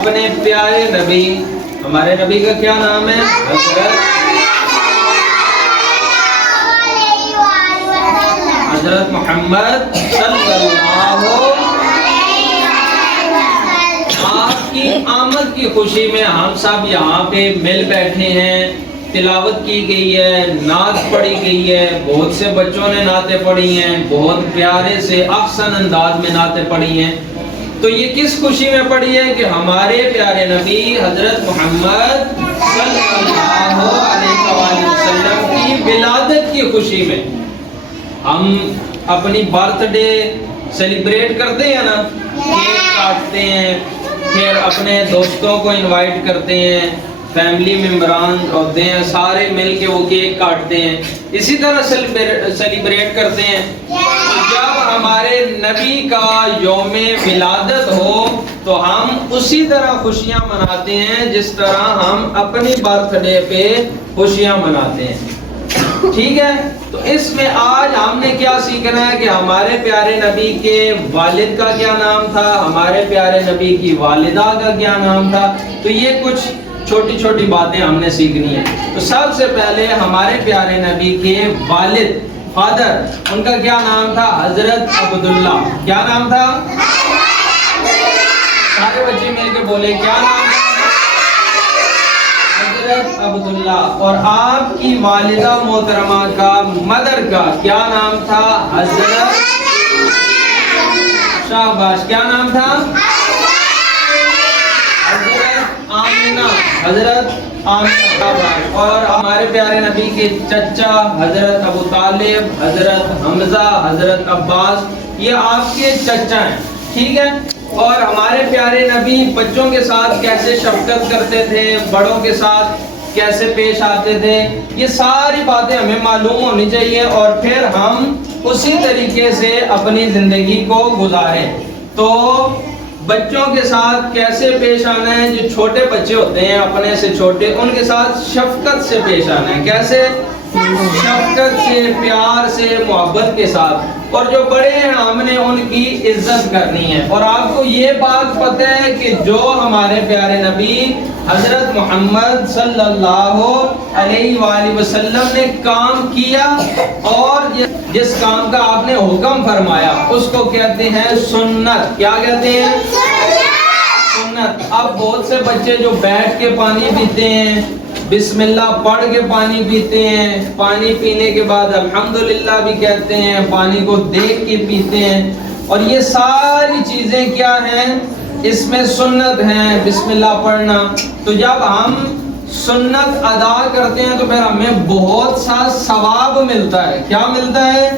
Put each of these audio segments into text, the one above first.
اپنے پیارے نبی، ہمارے نبی کا کیا نام ہے؟ حضرت محمد صلی اللہ آپ کی آمد کی خوشی میں ہم سب یہاں پہ مل بیٹھے ہیں، تلاوت کی گئی ہے، نعت پڑھی گئی ہے، بہت سے بچوں نے نعتیں پڑھی ہیں، بہت پیارے سے احسن انداز میں نعتیں پڑھی ہیں۔ تو یہ کس خوشی میں پڑھی ہے کہ ہمارے پیارے نبی حضرت محمد صلی اللہ علیہ وآلہ وسلم کی ولادت کی خوشی میں ہم اپنی برتھ ڈے سیلیبریٹ کرتے ہیں نا، کیک کاٹتے ہیں، پھر اپنے دوستوں کو انوائٹ کرتے ہیں، فیملی ممبران ہوتے ہیں، سارے مل کے وہ کیک کاٹتے ہیں، اسی طرح سیلیبریٹ کرتے ہیں۔ جب ہمارے نبی کا یوم ولادت ہو تو ہم اسی طرح خوشیاں مناتے ہیں جس طرح ہم اپنی برتھ ڈے پہ خوشیاں مناتے ہیں، ٹھیک ہے؟ تو اس میں آج ہم نے کیا سیکھنا ہے کہ ہمارے پیارے نبی کے والد کا کیا نام تھا، ہمارے پیارے نبی کی والدہ کا کیا نام تھا۔ تو یہ کچھ چھوٹی چھوٹی باتیں ہم نے سیکھنی ہیں۔ تو سب سے پہلے ہمارے پیارے نبی کے والد، فادر، ان کا کیا نام تھا؟ حضرت عبداللہ۔ کیا نام تھا؟ سارے بچے مل کے بولے، کیا نام تھا؟ حضرت عبداللہ۔ اور آپ کی والدہ محترمہ کا، مدر کا کیا نام تھا؟ حضرت شاباش، کیا نام تھا؟ حضرت آمینہ، حضرت آمینہ۔ اور ہمارے پیارے نبی کے چچا حضرت ابو طالب، حضرت حمزہ، حضرت عباس، یہ آپ کے چچا ہیں، ٹھیک ہے؟ اور ہمارے پیارے نبی بچوں کے ساتھ کیسے شفقت کرتے تھے، بڑوں کے ساتھ کیسے پیش آتے تھے، یہ ساری باتیں ہمیں معلوم ہونی چاہیے اور پھر ہم اسی طریقے سے اپنی زندگی کو گزاریں۔ تو بچوں کے ساتھ کیسے پیش آنا ہے، جو چھوٹے بچے ہوتے ہیں اپنے سے چھوٹے، ان کے ساتھ شفقت سے پیش آنا ہے۔ کیسے؟ شفقت سے، پیار سے، محبت کے ساتھ۔ اور جو بڑے ہیں ہم نے ان کی عزت کرنی ہے۔ اور آپ کو یہ بات پتہ ہے کہ جو ہمارے پیارے نبی حضرت محمد صلی اللہ علیہ وآلہ وسلم نے کام کیا اور جس کام کا آپ نے حکم فرمایا اس کو کہتے ہیں سنت۔ کیا کہتے ہیں؟ سنت۔ اب بہت سے بچے جو بیٹھ کے پانی پیتے ہیں، بسم اللہ پڑھ کے پانی پیتے ہیں، پانی پینے کے بعد الحمدللہ بھی کہتے ہیں، پانی کو دیکھ کے پیتے ہیں، اور یہ ساری چیزیں کیا ہیں؟ اس میں سنت ہیں، بسم اللہ پڑھنا۔ تو جب ہم سنت ادا کرتے ہیں تو پھر ہمیں بہت سا ثواب ملتا ہے۔ کیا ملتا ہے؟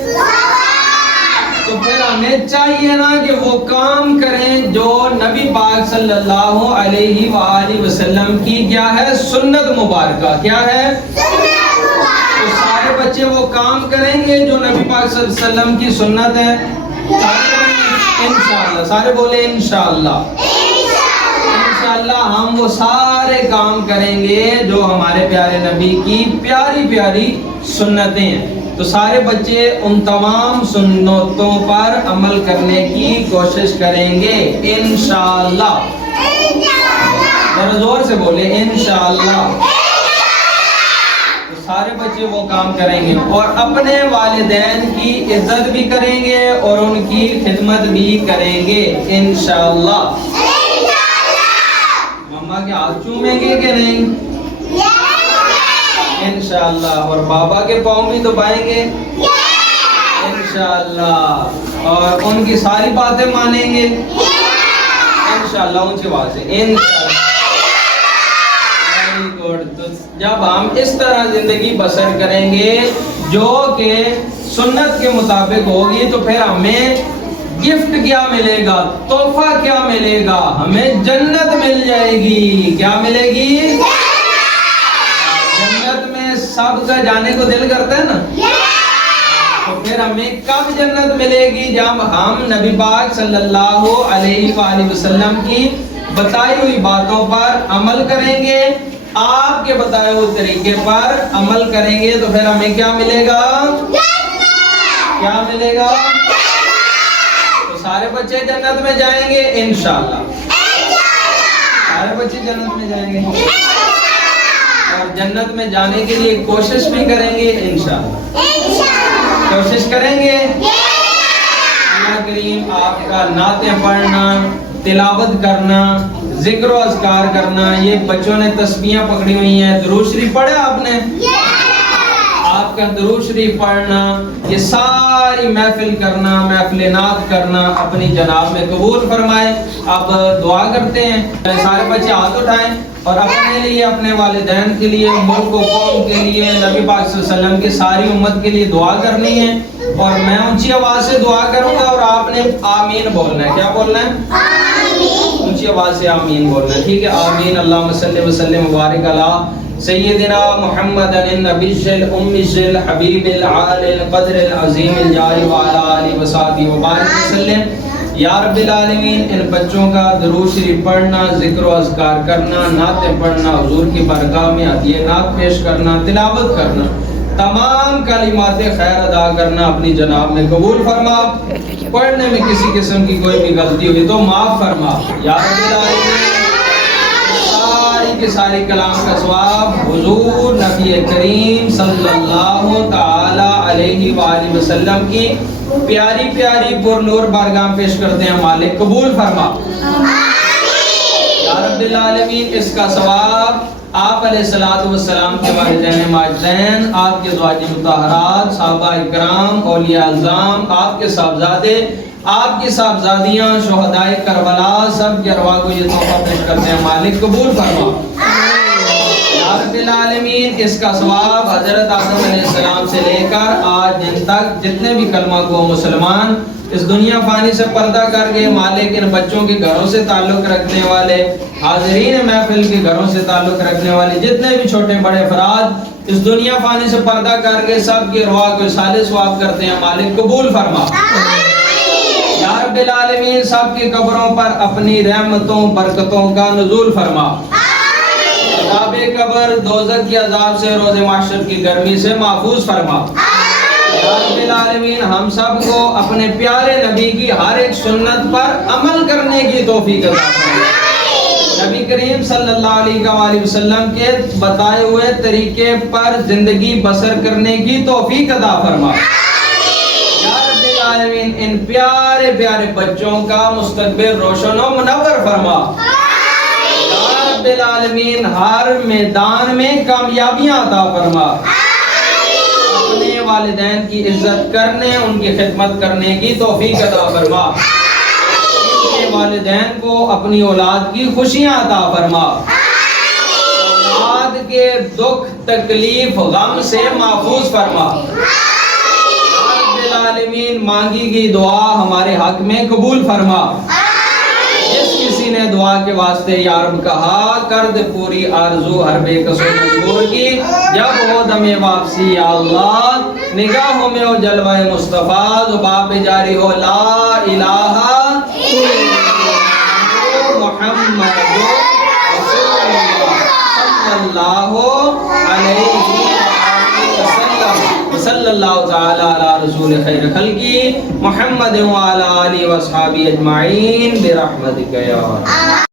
تو پھر ہمیں چاہیے نا کہ وہ کام کریں جو نبی پاک صلی اللہ علیہ وآلہ وسلم کی کیا ہے؟ سنت مبارکہ۔ کیا ہے؟ تو سارے بچے وہ کام کریں گے جو نبی پاک صلی اللہ علیہ وسلم کی سنت ہے، انشاءاللہ۔ سارے بولے انشاءاللہ۔ انشاءاللہ ہم وہ سارے کام کریں گے جو ہمارے پیارے نبی کی پیاری پیاری سنتیں ہیں۔ تو سارے بچے ان تمام سنتوں پر عمل کرنے کی کوشش کریں گے انشاءاللہ۔ ذرا زور سے بولے انشاءاللہ۔ تو سارے بچے وہ کام کریں گے اور اپنے والدین کی عزت بھی کریں گے اور ان کی خدمت بھی کریں گے انشاءاللہ۔ ماما کے ہاتھ چومیں گے کہ نہیں؟ انشاءاللہ۔ اور بابا کے پاؤں بھی دبائیں گے انشاءاللہ، اور ان کی ساری باتیں مانیں گے انشاءاللہ۔ اونچی آواز سے انشاءاللہ۔ Very good. تو جب ہم اس طرح زندگی بسر کریں گے جو کہ سنت کے مطابق ہوگی تو پھر ہمیں گفٹ کیا ملے گا، تحفہ کیا ملے گا؟ ہمیں جنت مل جائے گی۔ کیا ملے گی؟ جنت میں سب کا جانے کو دل کرتا ہے نا، تو پھر ہمیں کب جنت ملے گی؟ جب ہم نبی پاک صلی اللہ علیہ وآلہ وسلم کی بتائی ہوئی باتوں پر عمل کریں گے، آپ کے بتائے ہوئے طریقے پر عمل کریں گے تو پھر ہمیں کیا ملے گا؟ کیا ملے گا؟ تو سارے بچے جنت میں جائیں گے انشاءاللہ۔ سارے بچے جنت میں جائیں گے اور جنت میں جانے کے لیے کوشش بھی کریں گے انشاءاللہ. کوشش کریں گے. اللہ کریم آپ کا نعتیں پڑھنا، تلاوت کرنا، ذکر و اذکار کرنا، یہ بچوں نے تسبیحاں پکڑی ہوئی ہیں، درود شریف پڑھا آپ نے؟ آپ کا درود شریف پڑھنا، یہ ساری محفل کرنا، محفل نعت کرنا اپنی جناب میں قبول فرمائے. اب دعا کرتے ہیں. سارے بچے ہاتھ اٹھائیں اور اپنے لیے، اپنے والدین کے لیے، ملک و قوم کے لیے، نبی پاک صلی اللہ علیہ وسلم کی ساری امت کے لیے دعا کرنی ہے. اور میں اونچی آواز سے دعا کروں گا اور آپ نے آمین بولنا ہے. کیا بولنا ہے؟ آمین. اونچی آواز سے آمین بولنا ہے. ٹھیک ہے؟ آمین. اللہم صلی وسلم مبارک علی سیدنا محمد النبی الامی الحبیب العالی القدر العظیم الجاری وعلی آلہ وصحبہ وبارک وسلم. یا رب العالمین، ان بچوں کا درود شریف پڑھنا، ذکر و اذکار کرنا، نعتیں پڑھنا، حضور کی بارگاہ میں ہدیہ نعت پیش کرنا، تلاوت کرنا، تمام کلمات خیر ادا کرنا اپنی جناب میں قبول فرما. پڑھنے میں کسی قسم کی کوئی بھی غلطی ہوئی تو معاف فرما. یا رب العالمین، ساری کی ساری کلام کا ثواب حضور نبی کریم صلی اللہ تعالی علیہ وآلہ وسلم کی پیاری پیاری پر نور بارگاہ پیش کرتے ہیں. مالک قبول فرما. یا رب العالمین، اس کا ثواب آپ علیہ السلام کے والدین ماجدین، آپ کے ازواج مطہرات، صحابہ اکرام، اولیاء اعظام، آپ کے صاحبزادے، آپ کی صاحبزادیاں، شہدائے کربلا، سب کے ارواح کو یہ تحفہ پیش کرتے ہیں. مالک قبول فرما. یا رب العالمین، اس کا ثواب حضرت آدم علیہ السلام سے لے کر آج دن تک جتنے بھی کلمہ گو مسلمان اس دنیا فانی سے پردہ کر گئے، مالک ان بچوں کے گھروں سے تعلق رکھنے والے، حاضرین محفل کے گھروں سے تعلق رکھنے والے جتنے بھی چھوٹے بڑے افراد اس دنیا فانی سے پردہ کر کے سب کی ارواح کو صالح ثواب کرتے ہیں. مالک قبول فرما. یا رب العالمین، سب کی قبروں پر اپنی رحمتوں برکتوں کا نزول فرما. عذاب قبر، دوزخ کے عذاب سے، روز محشر کی گرمی سے محفوظ فرما. یا رب العالمین، ہم سب کو اپنے پیارے نبی کی ہر ایک سنت پر عمل کرنے کی توفیق عطا فرما. نبی کریم صلی اللہ علیہ وآلہ وسلم کے بتائے ہوئے طریقے پر زندگی بسر کرنے کی توفیق عطا فرما. یا رب العالمین، ان پیارے پیارے بچوں کا مستقبل روشن و منور فرما. یا رب العالمین، ہر میدان میں کامیابیاں عطا فرما. اپنے والدین کی عزت کرنے، ان کی خدمت کرنے کی توفیق عطا فرما. اپنے والدین کو اپنی اولاد کی خوشیاں عطا فرما. اولاد کے دکھ تکلیف غم سے محفوظ فرما. رب العالمین، مانگی گئی دعا ہمارے حق میں قبول فرما. جس کسی نے دعا کے واسطے یا رب کہا، کر دے پوری آرزو ہر بے کسو مجبور کی. جب ہو دم واپسی یا اللہ، نگاہوں میں ہو جلوہ مصطفیٰ، زبان پہ جاری ہو لا الہ محمد رسول اللہ صلی اللہ علیہ وسلم. صلی اللہ تعالی علی رسول خیر خلقی محمد وعلی آلہ وصحابہ اجمعین برحمتک یا